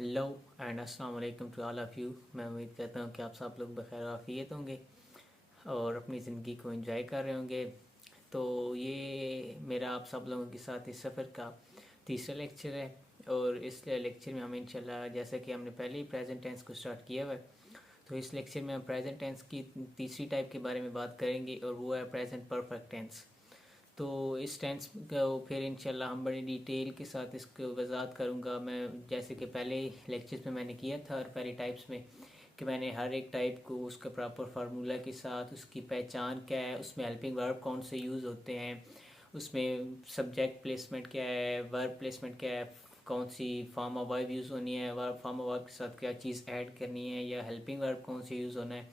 Hello and अस्सलाम वालेकुम to all of you. मैं उम्मीद करता हूँ कि आप सब लोग बखैर आफियत होंगे और अपनी ज़िंदगी को एंजॉय कर रहे होंगे। तो ये मेरा आप सब लोगों के साथ इस सफ़र का तीसरा लेक्चर है और इस लेक्चर में हम इंशाल्लाह जैसा कि हमने पहले ही प्रेजेंट टेंस को स्टार्ट किया हुआ है, तो इस लेक्चर में हम प्रेजेंट टेंस की तीसरी टाइप के बारे में बात करेंगे और वो है प्रेजेंट परफेक्ट टेंस। तो इस टेंस को फिर इंशाल्लाह हम बड़ी डिटेल के साथ इसको वजात करूँगा मैं, जैसे कि पहले लेक्चर्स में मैंने किया था और पहले टाइप्स में कि मैंने हर एक टाइप को उसका प्रॉपर फार्मूला के साथ उसकी पहचान क्या है, उसमें हेल्पिंग वर्ब कौन से यूज़ होते हैं, उसमें सब्जेक्ट प्लेसमेंट क्या है, वर्ब प्लेसमेंट क्या है, कौन सी फॉर्म ऑफ वर्ब यूज़ होनी है, वर्ब फॉर्म ऑफ वर्ब के साथ क्या चीज़ ऐड करनी है या हेल्पिंग वर्ब कौन से यूज़ होना है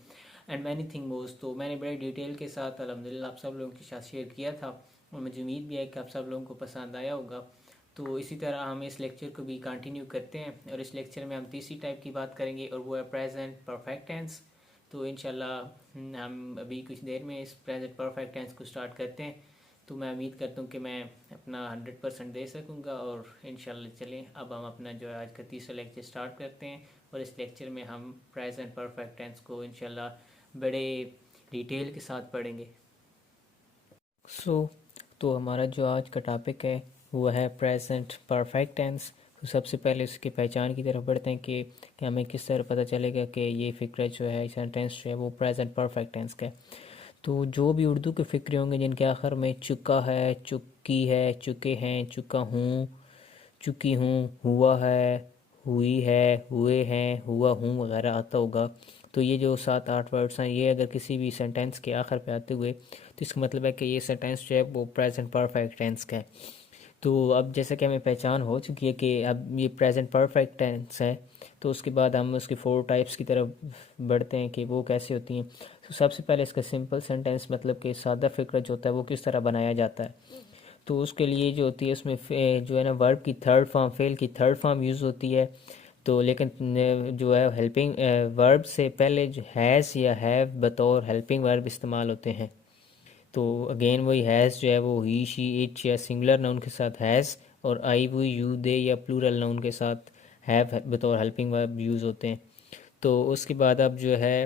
एंड मैनी थिंग मोस्ट। तो मैंने बड़े डिटेल के साथ अल्हम्दुलिल्लाह आप सब लोगों के साथ शेयर किया था और मुझे उम्मीद भी है कि आप सब लोगों को पसंद आया होगा। तो इसी तरह हम इस लेक्चर को भी कंटिन्यू करते हैं और इस लेक्चर में हम तीसरी टाइप की बात करेंगे और वो है प्रेजेंट परफेक्ट टेंस। तो इंशाल्लाह हम अभी कुछ देर में इस प्रेजेंट परफेक्ट टेंस को स्टार्ट करते हैं। तो मैं उम्मीद करता हूँ कि मैं अपना 100% दे सकूँगा और इंशाल्लाह चलें अब हम अपना जो है आज का तीसरा लेक्चर स्टार्ट करते हैं और इस लेक्चर में हम प्रेजेंट परफेक्ट टेंस को इंशाल्लाह बड़े डिटेल के साथ पढ़ेंगे। तो हमारा जो आज का टॉपिक है वो है प्रेजेंट परफेक्ट टेंस। तो सबसे पहले उसकी पहचान की तरफ बढ़ते हैं कि हमें किस तरह पता चलेगा कि ये फ़िक्र जो है सेंटेंस जो है वो प्रेजेंट परफेक्ट टेंस का है। तो जो भी उर्दू के फ़िक्रे होंगे जिनके आखिर में चुका है, चुकी है, चुके हैं, चुका हूँ, चुकी हूँ, हुआ है, हुई है, हुए हैं, हुआ हूँ वगैरह आता होगा। तो ये जो 7-8 वर्ड्स हैं ये अगर किसी भी सेंटेंस के आखिर पे आते हुए तो इसका मतलब है कि ये सेंटेंस जो है वो प्रेजेंट परफेक्ट टेंस का है। तो अब जैसे कि हमें पहचान हो चुकी है कि अब ये प्रेजेंट परफेक्ट टेंस है, तो उसके बाद हम उसके 4 टाइप्स की तरफ बढ़ते हैं कि वो कैसे होती हैं। तो सबसे पहले इसका सिंपल सेंटेंस मतलब कि सादा फ़िक्र जो होता है वो किस तरह बनाया जाता है। तो उसके लिए जो होती है उसमें जो है ना वर्ब की थर्ड फॉर्म, फेल की थर्ड फॉर्म यूज़ होती है। तो लेकिन जो है हेल्पिंग वर्ब से पहले जो हैज़ या हैव बतौर हेल्पिंग वर्ब इस्तेमाल होते हैं। तो अगेन वही हैज़ जो है वो ही, शी, इट या सिंगुलर नाउन के साथ हैज़ और आई, वो, यू, दे या प्लूरल नाउन के साथ हैव बतौर हेल्पिंग वर्ब यूज़ होते हैं। तो उसके बाद अब जो है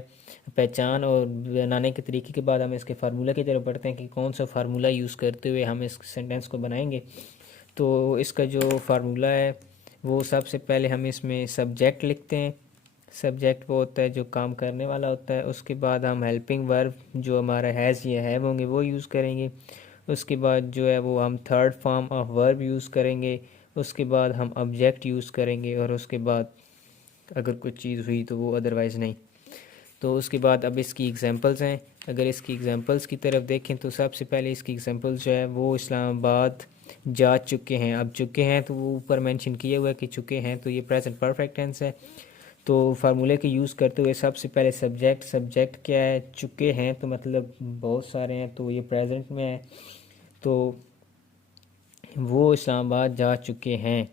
पहचान और बनाने के तरीके के बाद हम इसके फार्मूला की तरफ बढ़ते हैं कि कौन सा फार्मूला यूज़ करते हुए हम इस सेंटेंस को बनाएंगे। तो इसका जो फार्मूला है वो सबसे पहले हम इसमें सब्जेक्ट लिखते हैं। सब्जेक्ट वो होता है जो काम करने वाला होता है। उसके बाद हम हेल्पिंग वर्ब जो हमारा हैज़ या हैव होंगे वो यूज़ करेंगे। उसके बाद जो है वो हम third form of verb use करेंगे। उसके बाद हम ऑब्जेक्ट यूज़ करेंगे और उसके बाद अगर कुछ चीज़ हुई तो वो अदरवाइज़ नहीं। तो उसके बाद अब इसकी एग्जांपल्स हैं। अगर इसकी एग्जांपल्स की तरफ देखें तो सबसे पहले इसकी एग्जांपल्स जो है वो इस्लामाबाद जा चुके हैं। अब चुके हैं तो वो ऊपर मेंशन किया हुआ है कि चुके हैं, तो ये प्रेजेंट परफेक्ट टेंस है। तो फार्मूले के यूज़ करते हुए सबसे पहले सब्जेक्ट, सब्जेक्ट क्या है, चुके हैं तो मतलब बहुत सारे हैं तो ये प्रेजेंट में है। तो वो इस्लामाबाद जा चुके हैं,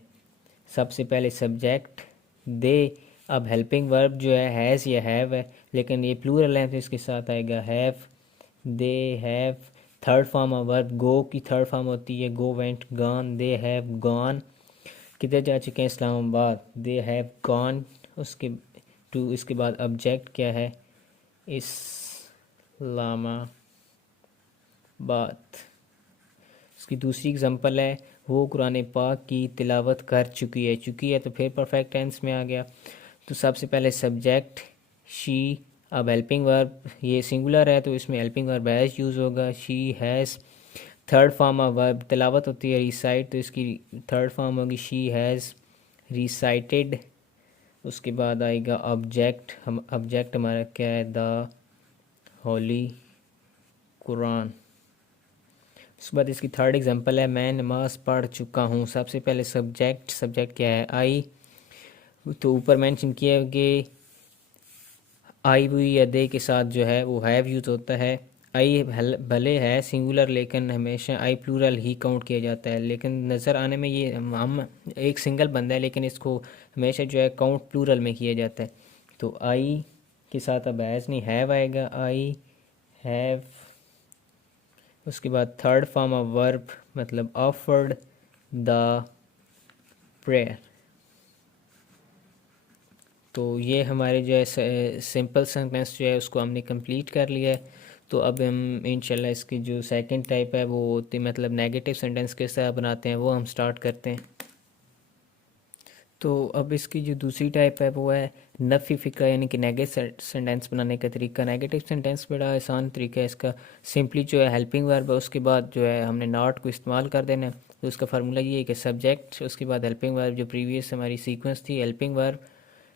सबसे पहले सब्जेक्ट। दे, अब हेल्पिंग वर्ब जो है हैज़ या हैव है लेकिन ये प्लूरल है तो इसके साथ आएगा have. They have. Third form of verb go की थर्ड फॉर्म होती है go, went, gone. They have gone, किधर जा चुके हैं, इस्लामाबाद। दे हैव गॉन। उसके इसके बाद ऑब्जेक्ट क्या है, इस्लामाबाद। इसकी दूसरी एग्जांपल है वो कुरान पाक की तिलावत कर चुकी है। चुकी है तो फिर परफेक्ट टेंस में आ गया। तो सबसे पहले सब्जेक्ट शी, अब हेल्पिंग वर्ब ये सिंगुलर है तो इसमें हेल्पिंग वर्ब हैज़ यूज़ होगा, she has. Third form of verb तिलावत होती है रिसाइट, तो इसकी थर्ड फॉर्म होगी शी हैज़ रिसाइटेड। उसके बाद आएगा ऑब्जेक्ट, हम ऑब्जेक्ट हमारा क्या है, द होली कुरान। उसके बाद इसकी थर्ड एग्जांपल है मैं नमाज पढ़ चुका हूँ। सबसे पहले सब्जेक्ट, सब्जेक्ट क्या है, आई। तो ऊपर मेंशन किया है कि आई हुई या दे के साथ जो है वो हैव यूज होता है। आई भले है सिंगुलर लेकिन हमेशा आई प्लूरल ही काउंट किया जाता है, लेकिन नज़र आने में ये हम एक सिंगल बंदा है लेकिन इसको हमेशा जो है काउंट प्लूरल में किया जाता है। तो आई के साथ अब हैज़ नहीं हैव आएगा, आई हैव। उसके बाद थर्ड फॉर्म ऑफ वर्ब मतलब ऑफर्ड द प्रेयर। तो ये हमारे जो है सिंपल सेंटेंस जो है उसको हमने कंप्लीट कर लिया है। तो अब हम इंशाल्लाह इसकी जो सेकंड टाइप है वो होती मतलब नेगेटिव सेंटेंस किस तरह बनाते हैं वो हम स्टार्ट करते हैं। तो अब इसकी जो दूसरी टाइप है वो है नफ़ी फ़िक्रा यानी कि नेगेटिव सेंटेंस बनाने का तरीका। नेगेटिव सेंटेंस बड़ा आसान तरीका है इसका। सिंपली जो है हेल्पिंग वर्ब है उसके बाद जो है हमने नॉट को इस्तेमाल कर देना है। तो उसका फार्मूला ये है कि सब्जेक्ट उसके बाद हेल्पिंग वर्ब, जो प्रीवियस हमारी सीक्वेंस थी हेल्पिंग वर्ब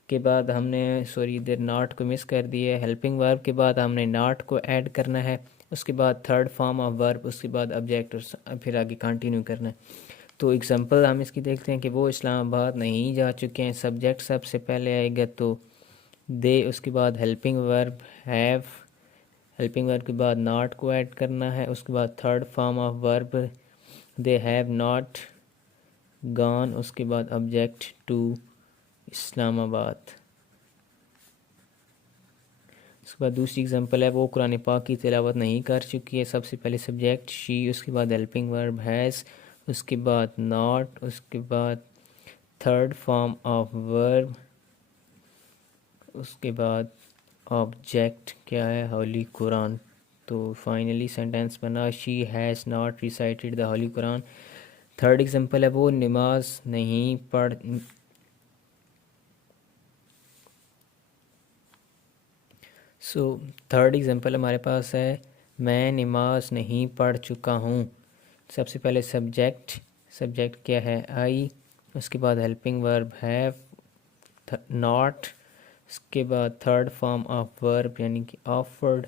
के बाद हमने सॉरी इधर नॉट को मिस कर दिया है। हेल्पिंग वर्ब के बाद हमने नॉट को ऐड करना है, उसके बाद थर्ड फॉर्म ऑफ वर्ब, उसके बाद ऑब्जेक्ट और फिर आगे कंटिन्यू करना है। तो एग्जांपल हम इसकी देखते हैं कि वो इस्लामाबाद नहीं जा चुके हैं। सब्जेक्ट सबसे पहले आएगा तो दे, उसके बाद helping verb have, helping verb के बाद नॉट को ऐड करना है, उसके बाद third form of verb they have not gone, उसके बाद ऑब्जेक्ट टू इस्लामाबाद। उसके बाद दूसरी एग्जांपल है वो कुरान पाक की तिलावत नहीं कर चुकी है। सबसे पहले सब्जेक्ट शी, उसके बाद हेल्पिंग वर्ब हैज़, उसके बाद नॉट, उसके बाद थर्ड फॉर्म ऑफ वर्ब, उसके बाद ऑब्जेक्ट क्या है होली कुरान। तो फाइनली सेंटेंस बना she has not recited the Holi Quran. Third example है वो नमाज नहीं पढ़ थर्ड एग्जांपल हमारे पास है मैं नमाज नहीं पढ़ चुका हूँ। सबसे पहले सब्जेक्ट क्या है आई, उसके बाद हेल्पिंग वर्ब हैव नॉट, उसके बाद थर्ड फॉर्म ऑफ वर्ब यानी कि ऑफर्ड,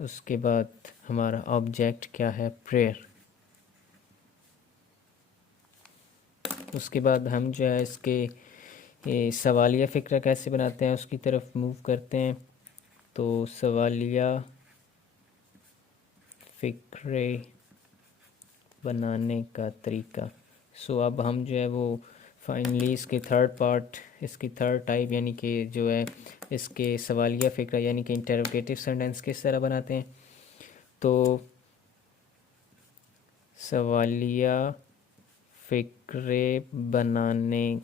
उसके बाद हमारा ऑब्जेक्ट क्या है प्रेयर। उसके बाद हम जो है इसके सवालिया फ़िक्रा कैसे बनाते हैं उसकी तरफ मूव करते हैं। तो सवालिया फ़िक्रे बनाने का तरीका। अब हम जो है वो फाइनली इसके इसकी थर्ड टाइप यानी कि जो है इसके सवालिया फ़िक्रा यानी कि इंटरोगेटिव सेंटेंस किस तरह बनाते हैं। तो सवालिया फ़िक्रे बनाने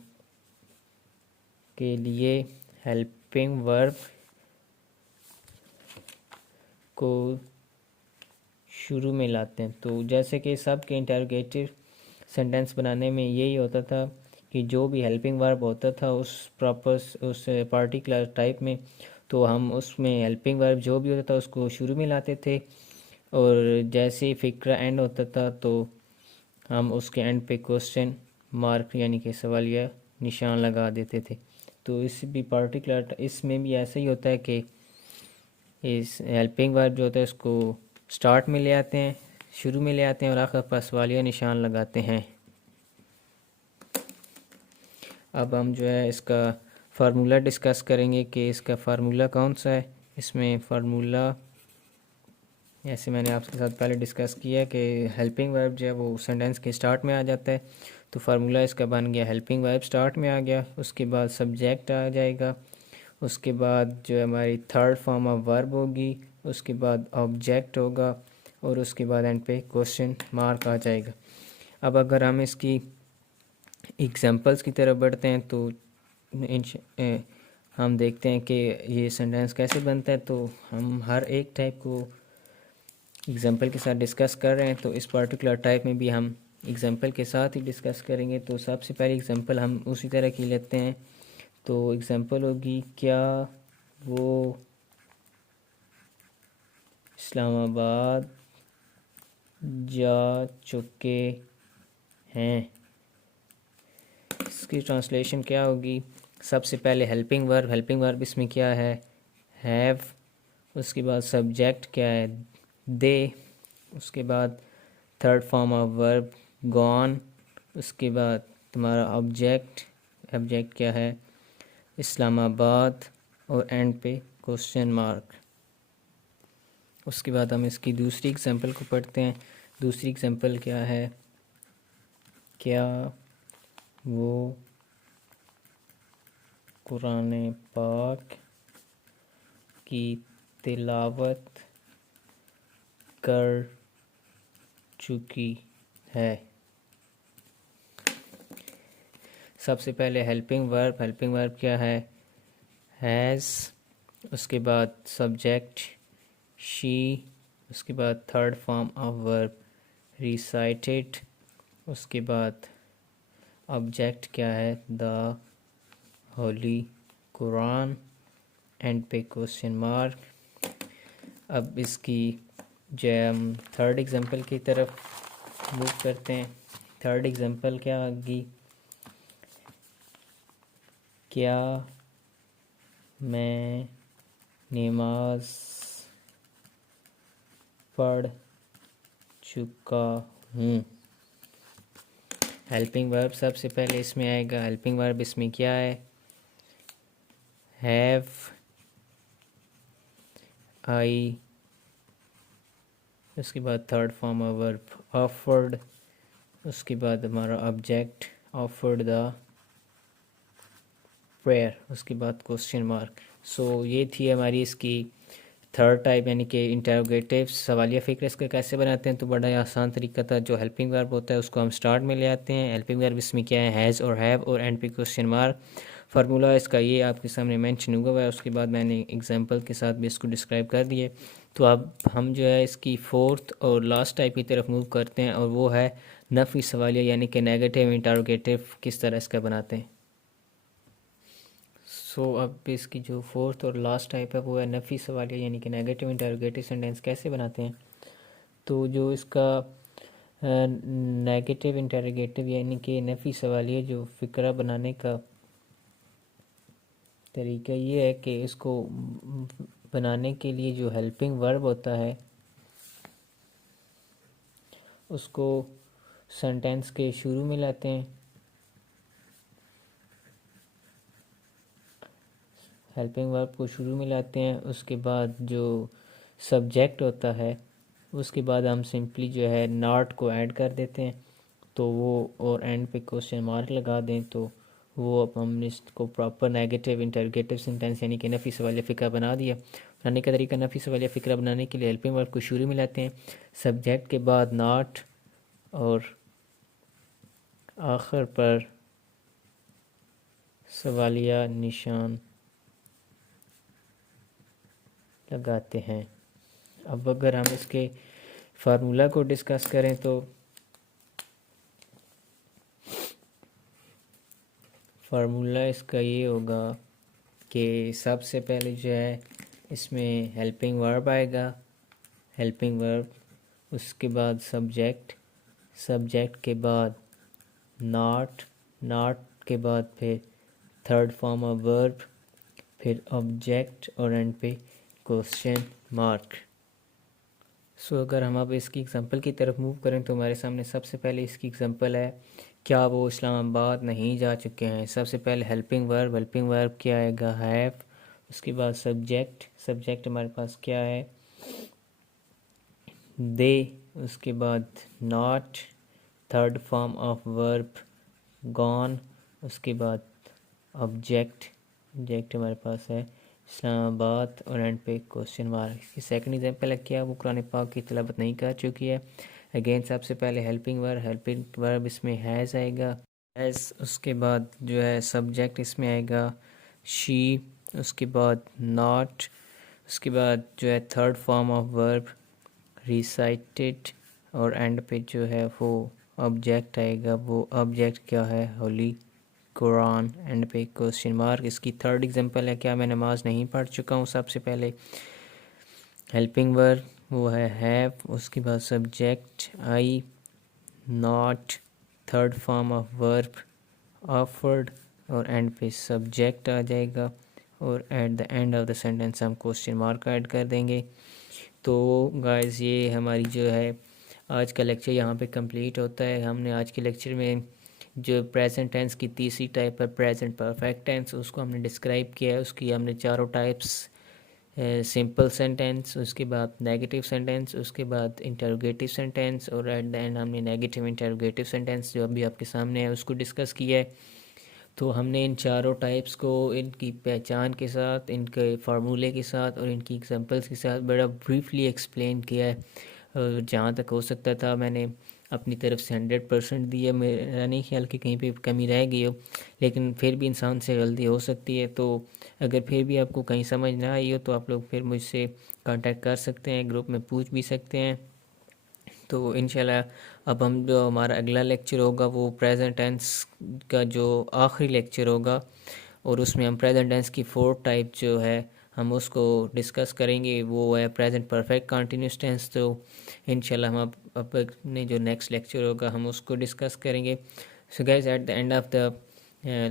के लिए हेल्पिंग वर्ब को शुरू में लाते हैं। तो जैसे कि सब के इंटरोगेटिव सेंटेंस बनाने में यही होता था कि जो भी हेल्पिंग वर्ब होता था उस पार्टिकुलर टाइप में, तो हम उसमें हेल्पिंग वर्ब जो भी होता था उसको शुरू में लाते थे, और जैसे ही फ़िक्रा एंड होता था तो हम उसके एंड पे क्वेश्चन मार्क यानी कि सवालिया निशान लगा देते थे। तो इसमें भी ऐसा ही होता है कि इस हेल्पिंग वर्ब जो होता है उसको स्टार्ट में ले आते हैं, शुरू में ले आते हैं और आखिर पर सवालिया निशान लगाते हैं। अब हम जो है इसका फार्मूला डिस्कस करेंगे कि इसका फार्मूला कौन सा है। इसमें फार्मूला ऐसे मैंने आपके साथ पहले डिस्कस किया कि हेल्पिंग वर्ब जो है वो सेंटेंस के स्टार्ट में आ जाता है। तो फार्मूला इसका बन गया हेल्पिंग वर्ब स्टार्ट में आ गया, उसके बाद सब्जेक्ट आ जाएगा, उसके बाद जो हमारी थर्ड फॉर्म ऑफ वर्ब होगी, उसके बाद ऑब्जेक्ट होगा और उसके बाद एंड पे क्वेश्चन मार्क आ जाएगा। अब अगर हम इसकी एग्जांपल्स की तरफ बढ़ते हैं तो हम देखते हैं कि ये सेंटेंस कैसे बनता है। तो हम हर एक टाइप को एग्जांपल के साथ डिस्कस कर रहे हैं, तो इस पर्टिकुलर टाइप में भी हम एग्जांपल के साथ ही डिस्कस करेंगे। तो सबसे पहले एग्जांपल हम उसी तरह की लेते हैं। तो एग्जांपल होगी क्या वो इस्लामाबाद जा चुके हैं। इसकी ट्रांसलेशन क्या होगी, सबसे पहले हेल्पिंग वर्ब इसमें क्या है हैव, उसके बाद सब्जेक्ट क्या है दे, उसके बाद third form of verb gone, उसके बाद तुम्हारा ऑब्जेक्ट क्या है इस्लामाबाद और एंड पे क्वेश्चन मार्क। उसके बाद हम इसकी दूसरी एग्जांपल को पढ़ते हैं। दूसरी एग्जांपल क्या है, क्या वो कुरान पाक की तिलावत कर चुकी है। सबसे पहले हेल्पिंग वर्ब क्या है? हैज़, उसके बाद सब्जेक्ट शी, उसके बाद third form of verb recited, उसके बाद ऑब्जेक्ट क्या है? द होली कुरान, एंड पे क्वेश्चन मार्क। अब इसकी जो है हम थर्ड एग्जांपल की तरफ मूव करते हैं। थर्ड एग्जांपल क्या होगी? क्या मैं नमाज पढ़ चुका हूँ। हेल्पिंग वर्ब सबसे पहले इसमें आएगा। हेल्पिंग वर्ब इसमें क्या है? हैव, आई, उसके बाद third form of verb offered, उसके बाद हमारा ऑब्जेक्ट ऑफर्ड द प्रेयर, उसके बाद क्वेश्चन मार्क। सो ये थी हमारी इसकी थर्ड टाइप, यानी कि इंटरोगेटिव सवालिया फ़िक्र। इसका कैसे बनाते हैं? तो बड़ा ही आसान तरीका था। जो हेल्पिंग वर्ब होता है उसको हम स्टार्ट में ले आते हैं। हेल्पिंग वर्ब इसमें क्या है? हैज़ और हैव, और एंड पे क्वेश्चन मार्क। फार्मूला इसका ये आपके सामने मेंशन हुआ है। उसके बाद मैंने एग्जांपल के साथ भी इसको डिस्क्राइब कर दिए। तो अब हम जो है इसकी फोर्थ और लास्ट टाइप की तरफ मूव करते हैं, और वो है नफ़ी सवालिया, यानी कि नेगेटिव इंटरोगेटिव किस तरह इसका बनाते हैं। अब इसकी जो फोर्थ और लास्ट टाइप है वो है नफ़ी सवालिया, यानी कि नेगेटिव इंटरोगेटिव सेंटेंस कैसे बनाते हैं। तो जो इसका नेगेटिव इंटरोगेटिव यानी कि नफ़ी सवालिया जो फ़िक्रा बनाने का तरीका ये है कि इसको बनाने के लिए जो हेल्पिंग वर्ब होता है उसको सेंटेंस के शुरू में लाते हैं। हेल्पिंग वर्ब को शुरू में लाते हैं, उसके बाद जो सब्जेक्ट होता है उसके बाद हम सिंपली जो है नॉट को ऐड कर देते हैं, तो वो और एंड पे क्वेश्चन मार्क लगा दें, तो वो अब हमने इसको प्रॉपर नेगेटिव इंटरोगेटिव सेंटेंस यानी कि नफ़ी सवालिया फ़िक्रा बना दिया। बनाने का तरीका, नफ़ी सवालिया फ़िक्रा बनाने के लिए हेल्पिंग वर्ब को शुरू में लाते हैं, सब्जेक्ट के बाद नॉट, और आखिर पर सवालिया निशान लगाते हैं। अब अगर हम इसके फार्मूला को डिस्कस करें तो फार्मूला इसका ये होगा कि सबसे पहले जो है इसमें हेल्पिंग वर्ब आएगा, हेल्पिंग वर्ब, उसके बाद सब्जेक्ट, सब्जेक्ट के बाद नॉट, नॉट के बाद फिर थर्ड फॉर्म ऑफ वर्ब, फिर ऑब्जेक्ट, और एंड पे क्वेश्चन मार्क। अगर हम अब इसकी एग्जांपल की तरफ मूव करें तो हमारे सामने सबसे पहले इसकी एग्जांपल है, क्या वो इस्लामाबाद नहीं जा चुके हैं। सबसे पहले हेल्पिंग वर्ब क्या आएगा? हैव, उसके बाद सब्जेक्ट, सब्जेक्ट हमारे पास क्या है? दे, उसके बाद not, third form of verb gone, उसके बाद ऑब्जेक्ट, ऑब्जेक्ट हमारे पास है इस्लामाबाद, और एंड पे क्वेश्चन मार्क। इसकी सेकंड एग्जांपल है, क्या वो कुरान पाक की तिलावत नहीं कर चुकी है। अगेन सबसे पहले हेल्पिंग वर्ब इसमें हैज़ आएगा, हैज़, उसके बाद जो है सब्जेक्ट इसमें आएगा शी, उसके बाद नॉट, उसके बाद जो है third form of verb recited, और एंड पे जो है वो ऑब्जेक्ट आएगा। वो ऑब्जेक्ट क्या है? होली कुरान, एंड पे क्वेश्चन मार्क। इसकी थर्ड एग्जांपल है, क्या मैं नमाज नहीं पढ़ चुका हूँ। सबसे पहले हेल्पिंग वर्ब वो है हैव, उसके बाद subject I, not, third form of verb offered, और एंड पे सब्जेक्ट आ जाएगा, और eight the end of the sentence हम क्वेश्चन मार्क ऐड कर देंगे। तो गाइस ये हमारी जो है आज का लेक्चर यहाँ पे कंप्लीट होता है। हमने आज के लेक्चर में जो प्रेजेंट टेंस की तीसरी टाइप है प्रेजेंट परफेक्ट टेंस, उसको हमने डिस्क्राइब किया है। उसकी हमने चारों टाइप्स, सिंपल सेंटेंस, उसके बाद नेगेटिव सेंटेंस, उसके बाद इंटरोगेटिव सेंटेंस, और एट द एंड हमने नेगेटिव इंटरोगेटिव सेंटेंस जो अभी आपके सामने है उसको डिस्कस किया है। तो हमने इन चारों टाइप्स को इनकी पहचान के साथ, इनके फार्मूले के साथ, और इनकी एग्जांपल्स के साथ बड़ा ब्रीफली एक्सप्लेन किया है। जहाँ तक हो सकता था मैंने अपनी तरफ से 100% दिया। मेरा नहीं ख्याल कि कहीं पे कमी रह गई हो, लेकिन फिर भी इंसान से गलती हो सकती है। तो अगर फिर भी आपको कहीं समझ ना आई हो तो आप लोग फिर मुझसे कांटेक्ट कर सकते हैं, ग्रुप में पूछ भी सकते हैं। तो इंशाल्लाह अब हम जो हमारा अगला लेक्चर होगा वो प्रेजेंट टेंस का जो आखिरी लेक्चर होगा, और उसमें हम प्रेजेंट टेंस की 4 टाइप जो है हम उसको डिस्कस करेंगे। वो है प्रेजेंट परफेक्ट कंटिन्यूस टेंस। तो इंशाल्लाह हम अब अपने जो नेक्स्ट लेक्चर होगा हम उसको डिस्कस करेंगे। So guys, at the end of the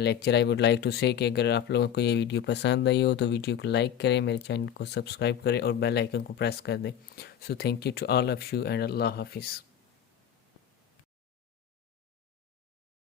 lecture I would like to say कि अगर आप लोगों को ये वीडियो पसंद आई हो तो वीडियो को लाइक करें, मेरे चैनल को सब्सक्राइब करें और बेल आइकन को प्रेस कर दें। So thank you to all of you and अल्लाह हाफिज़।